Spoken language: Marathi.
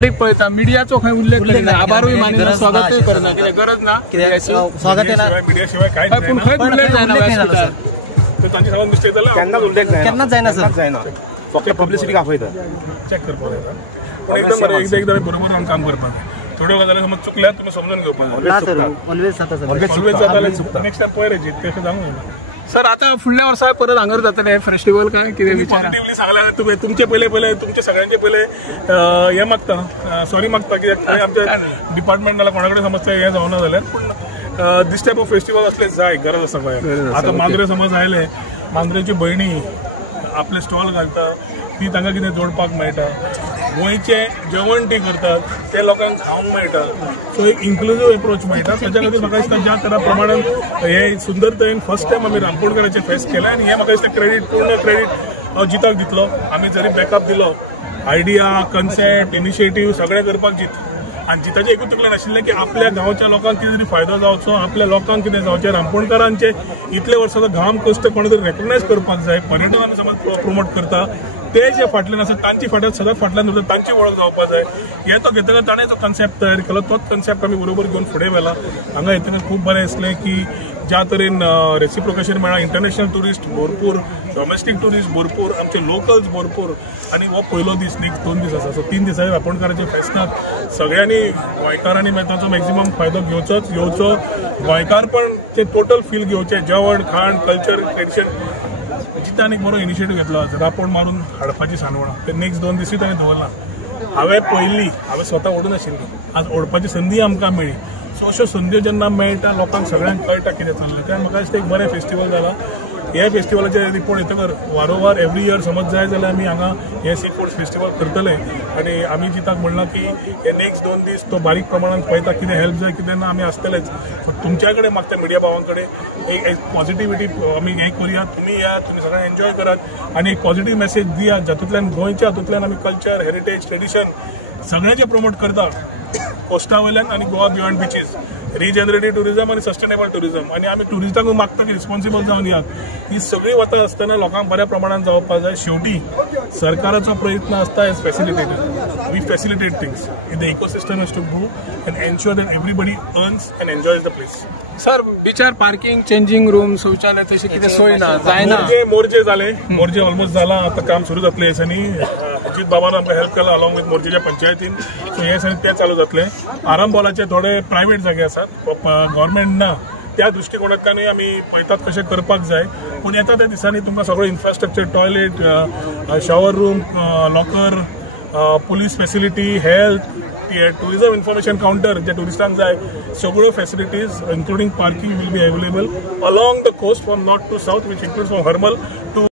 पळता मिडियाचो खंय उल्लेख करिना आभारूय मानिना स्वागतय करना कित्याक गरज ना स्वागत मीडिया शिवाय कांयच पण खंय उल्लेख जायना व्यासपीठार तर तांची सगळ्यांत मिस्टेक जाला केन्नाच उल्लेख केन्नाच जायना सर जायना फक्त पब्लिसिटी दाखयता चेक करपाक जाता पण एकदम बरें एकदा बरोबर आमी काम करपाक जाय थोड्यो गजाली समज चुकल्यात तुमी समजून घेवपाक जाय ऑलवेज जाता सर ऑलवेज जाता नेक्स्ट टाइम पयर येची तशें जावंक जायना सर आता फुडल्या वर्सा परत हांगर जातले फेस्टिवल काय कितें विचार पॉझिटिव्हली सांगल्यार तुमी तुमचे पहिले तुमचे सगळ्यांचे पहिले हे मागता सॉरी मागता कित्याक आमच्या डिपार्टमेंट नाल्यार कोणा कडेन समज हें जावना जाल्यार पूण दिस टायप ऑफ फेस्टिवल असले जाय गरज आसा गोंयांत आतां मांद्रे समज आयले मांद्रेची भयणी आपले स्टॉल घालता ती तांकां कितें जोडपाक मेळटा गोंयचें जेवण ती करतात ते लोकांक खावंक मेळटा सो एक इन्क्लुझिव्ह एप्रोच मेळटा ताच्या खातीर म्हाका दिसता ज्या तरा प्रमाणान हे सुंदरतेन फर्स्ट टायम आमी रामपोणकाराचें फेस्ट केलें आनी हें म्हाका दिसता पूर्ण क्रेडीट जिताक दितलो आमी जरी बॅकअप दिलो आयडिया कन्सेप्ट इनिशिएटीव सगळें करपाक जीत आनी जिताचें एकूच तकलेन आशिल्लें की आपल्या गांवच्या लोकांक कितें तरी फायदो जावचो आपल्या लोकांक कितें जावचें रामपोणकारांचे इतले वर्सांचो घाम कश्ट कोणे तरी रेकग्नायज करपाक जाय पर्यटनान समज प्रमोट करता ते जे फाटल्यान आसा तांची फाटल्यान सदांच फाटल्यान उरता तांची वळख जावपाक जाय हे तो घेतकच ताणें जो कन्सेप्ट तयार केलो तोच कन्सेप्ट आमी बरोबर घेवन फुडें व्हेला हांगा येतकच खूब बरें दिसलें की ज्या तरेन रेसिप्रोकेशन मेळ्ळा इंटरनॅशनल टुरिस्ट भरपूर डोमेस्टीक टुरिस्ट भरपूर आमचे लोकल्स भरपूर आनी हो पयलो दीस नेक्स्ट 2 दीस आसा सो 3 दिसांच्या रामपोणकाराच्या फेस्ताक सगळ्यांनी गोंयकारांनी ताचो मॅक्झिमम फायदो घेवचो गोंयकार पण ते टोटल फील घेवचें जेवण खाण कल्चर ट्रेडिशन जितान एक बरो इनिशिएटीव घेतलो रापोण मारून हाडपाची सांडवणां ते नेक्स्ट 2 दिसूय ताणें दवरला हांवें स्वता ओडून आशिल्ली आज ओडपाची संदी आमकां मेळ्ळी सो अश्यो संद्यो जेन्ना मेळटा लोकांक सगळ्यांक कळटा कितें चल्लें तें म्हाका दिसता एक बरें फेस्टिवल जाला हे फेस्टिवलाचे रिपोर्ट येतकर वारंवार एवरी इयर समज जाय जाल्यार आमी हांगा हे सी फूड फेस्टिवल करतले आनी आमी जिताक म्हणलां की हे नेक्स्ट 2 दीस तो बारीक प्रमाणात पळयता कितें हेल्प जाय कितें ना आमी आसतलेच तुमच्या कडेन मागता मिडिया भावां कडेन एक पॉझिटिव्हिटी आमी हें करुया तुमी या तुमी सगळें एन्जॉय करात आनी एक पॉझिटिव्ह मेसेज दियात जातूंतल्यान गोंयच्या हातूंतल्यान आमी कल्चर हेरिटेज ट्रेडिशन सगळें जें प्रमोट करता कोस्टा वयल्यान आनी Goa beyond beaches regenerative tourism आणि सस्टेनेबल टुरिझम आणि आम्ही टुरिस्टांक मागता की रिस्पॉन्सिबल जावन या ही सगळी वता आसतना लोकांक बऱ्या प्रमाणात जावपाक जाय शेवटी सरकाराचो प्रयत्न आसता as facilitator we facilitate things in the ecosystem has to go and ensure that everybody earns and enjoys the place sir बिचार पार्किंग चेंजिंग रूम शौचालय तशी कितें सोय ना जायना मोर्जे जाले मोर्जे ऑलमोस्ट जाला आता काम सुरू जातले हे दिसांनी अजित बाबान आमकां हेल्प केला अलॉंग विथ मोर्जेच्या पंचायतीन सो हे दिसांनी ते चालू जातले आराम बॉलाचे थोडे प्रायव्हेट जागे आसात गव्हर्मेंट ना त्या दृष्टिकोनांतल्यानूय आमी पळयतात कशें करपाक जाय पूण येता त्या दिसांनी तुमकां सगळो infrastructure toilet shower room locker police facility health tourism information counter जे टुरिस्टांक जाय सगळ्यो facilities including parking will be available along the coast from north to south which includes from Harmal to